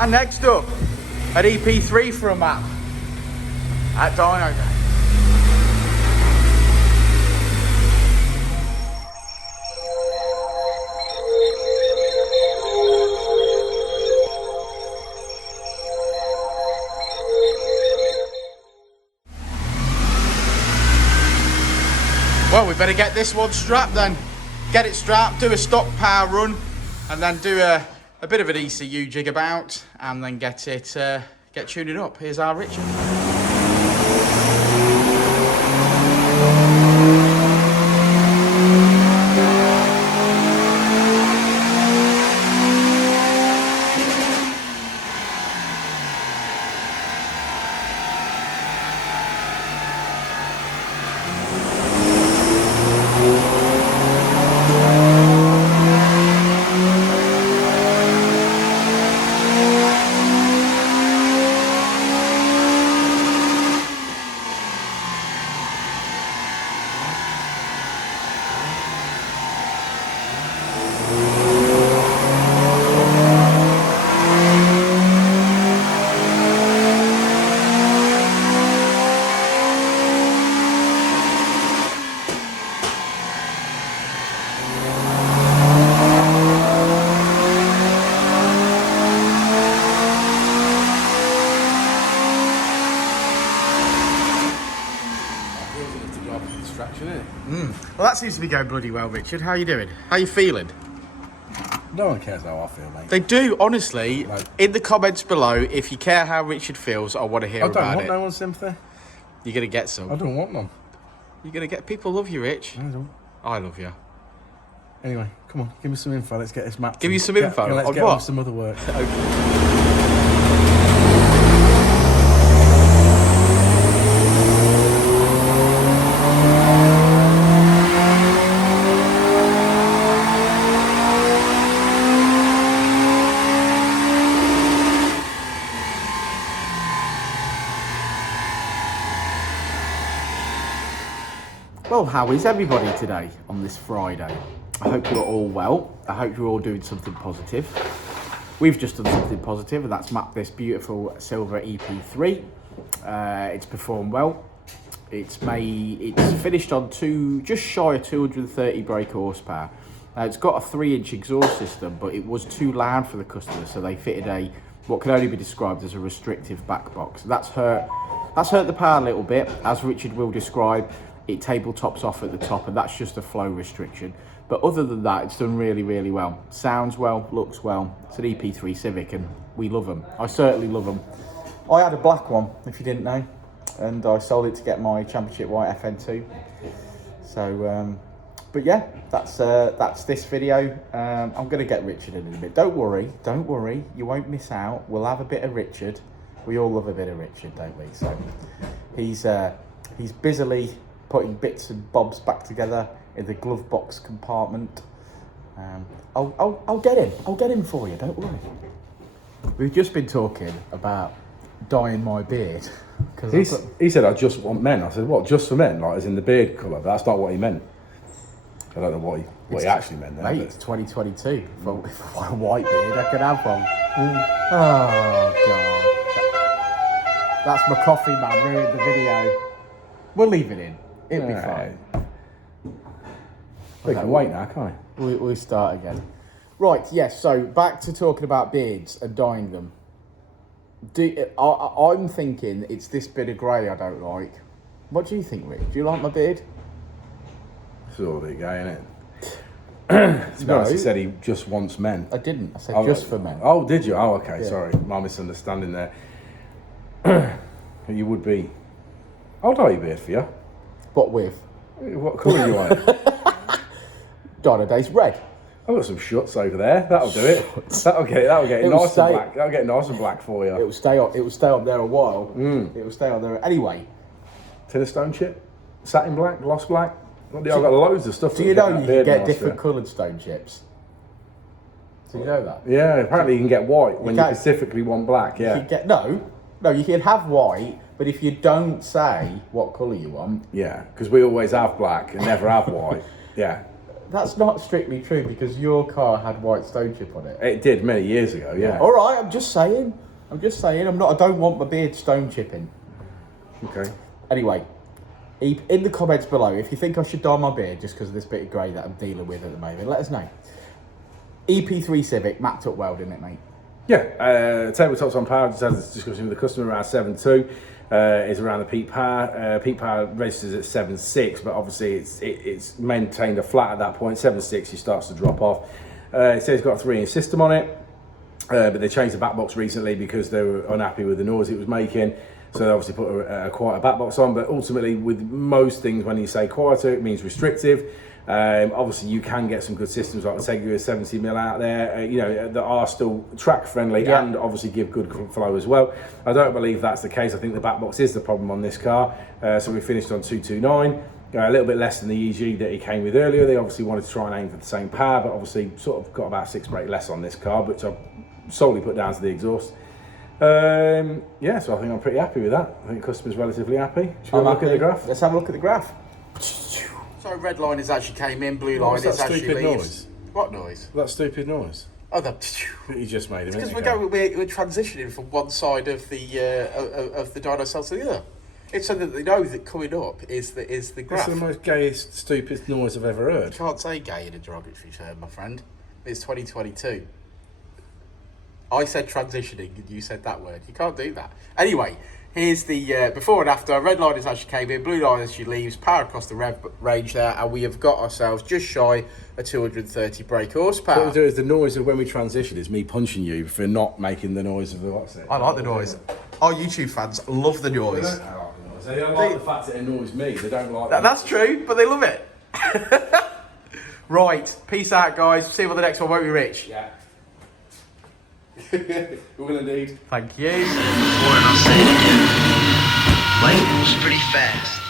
And next up, at EP3 for a map, at Dynodaze. Well, we better get this one strapped then. Get it strapped, do a stock power run, and then do a bit of an ECU jig about, and then get tuning up. Here's our Richard. Well, that seems to be going bloody well, Richard. How are you doing? How are you feeling? No one cares how I feel, mate. They do, honestly. Like, in the comments below, if you care how Richard feels, I want to hear about it. I don't want no one's sympathy. You're going to get some. I don't want none. You're going to get... People love you, Rich. I don't. I love you. Anyway, come on. Give me some info. Let's get this map. Give you some info? Let's get on some other work. Okay. Well, how is everybody today on this Friday? I hope you're all well. I hope you're all doing something positive. We've just done something positive, and that's mapped this beautiful silver EP3. It's performed well. It's finished on just shy of 230 brake horsepower. It's got a 3-inch exhaust system, but it was too loud for the customer, so they fitted what can only be described as a restrictive back box. That's hurt the power a little bit, as Richard will describe. It tabletops off at the top, and that's just a flow restriction. But other than that, it's done really, really well. Sounds well, looks well. It's an EP3 Civic, and we love them. I certainly love them. I had a black one, if you didn't know, and I sold it to get my Championship White FN2. So, but yeah, that's this video. I'm going to get Richard in a bit. Don't worry, you won't miss out. We'll have a bit of Richard. We all love a bit of Richard, don't we? So he's busily putting bits and bobs back together in the glove box compartment. I'll get him for you, don't worry. We've just been talking about dyeing my beard. He said, I just want men. I said, what, just for men? Like, as in the beard colour? But that's not what he meant. I don't know what he actually meant there. Mate, it's 2022. If I want a white beard, I could have one. Oh, God. That's my coffee, man. Ruined the video. We'll leave it in. It'll be fine. We can wait now, can't we? We start again. Right, yes, so back to talking about beards and dyeing them. I'm thinking it's this bit of grey I don't like. What do you think, Rick? Do you like my beard? It's all a bit gay, isn't it? To be honest, he said he just wants men. I didn't. I said just for men. Oh, did you? Oh, okay, yeah. Sorry. My misunderstanding there. You would be... I'll dye your beard for you. What with? What colour you want? Dynodaze red. I've got some shuts over there. That'll do it. That'll get it nice and black. That'll get nice and black for you. It will stay up there a while. It will stay up there anyway. Tin stone chip, satin black, gloss black. I've got loads of stuff. Do you know you can get different coloured stone chips? Do you know that? Yeah, apparently you can get white when you specifically want black. Yeah. You can have white. But if you don't say what colour you want... Yeah, because we always have black and never have white. Yeah. That's not strictly true because your car had white stone chip on it. It did many years ago, yeah. All right, I'm just saying. I don't want my beard stone chipping. Okay. Anyway, in the comments below, if you think I should dye my beard just because of this bit of grey that I'm dealing with at the moment, let us know. EP3 Civic, mapped up well, didn't it, mate? Yeah, tabletops on power, just had this discussion with the customer around 7.2, is around the peak power. Peak power registers at 7.6, but obviously it's maintained a flat at that point. 7.6, it starts to drop off. It says it's got a 3-inch system on it, but they changed the back box recently because they were unhappy with the noise it was making. So they obviously put a quieter back box on, but ultimately with most things, when you say quieter, it means restrictive. Obviously, you can get some good systems like the Tegu 70mm out there, that are still track friendly and obviously give good flow as well. I don't believe that's the case. I think the back box is the problem on this car. So we finished on 229, a little bit less than the EG that he came with earlier. They obviously wanted to try and aim for the same power, but obviously sort of got about 6 brake less on this car, which I solely put down to the exhaust. So I think I'm pretty happy with that. I think the customer's relatively happy. Should we have a look at the graph? Let's have a look at the graph. So red line has actually came in, blue line is actually leaves. Noise? What noise? That stupid noise. Oh, that you just made. Because we're transitioning from one side of the Dyno cell to the other. It's so that they know that coming up is the graph. It's the most gayest, stupidest noise I've ever heard. You can't say gay in a derogatory term, my friend. It's 2022. I said transitioning and you said that word. You can't do that. Anyway, here's the before and after. Red line has actually came in, blue line as she leaves, power across the rev range there, and we have got ourselves just shy of 230 brake horsepower. So what we do is the noise of when we transition is me punching you for not making the noise of the what's it? I like the noise. Our YouTube fans love the noise. They don't like the fact it annoys me. They don't like That's true, but they love it. Right, peace out, guys. See you on the next one, won't we, Rich? Yeah. We will indeed. Thank you. Before and I'll say it again. Life moves pretty fast.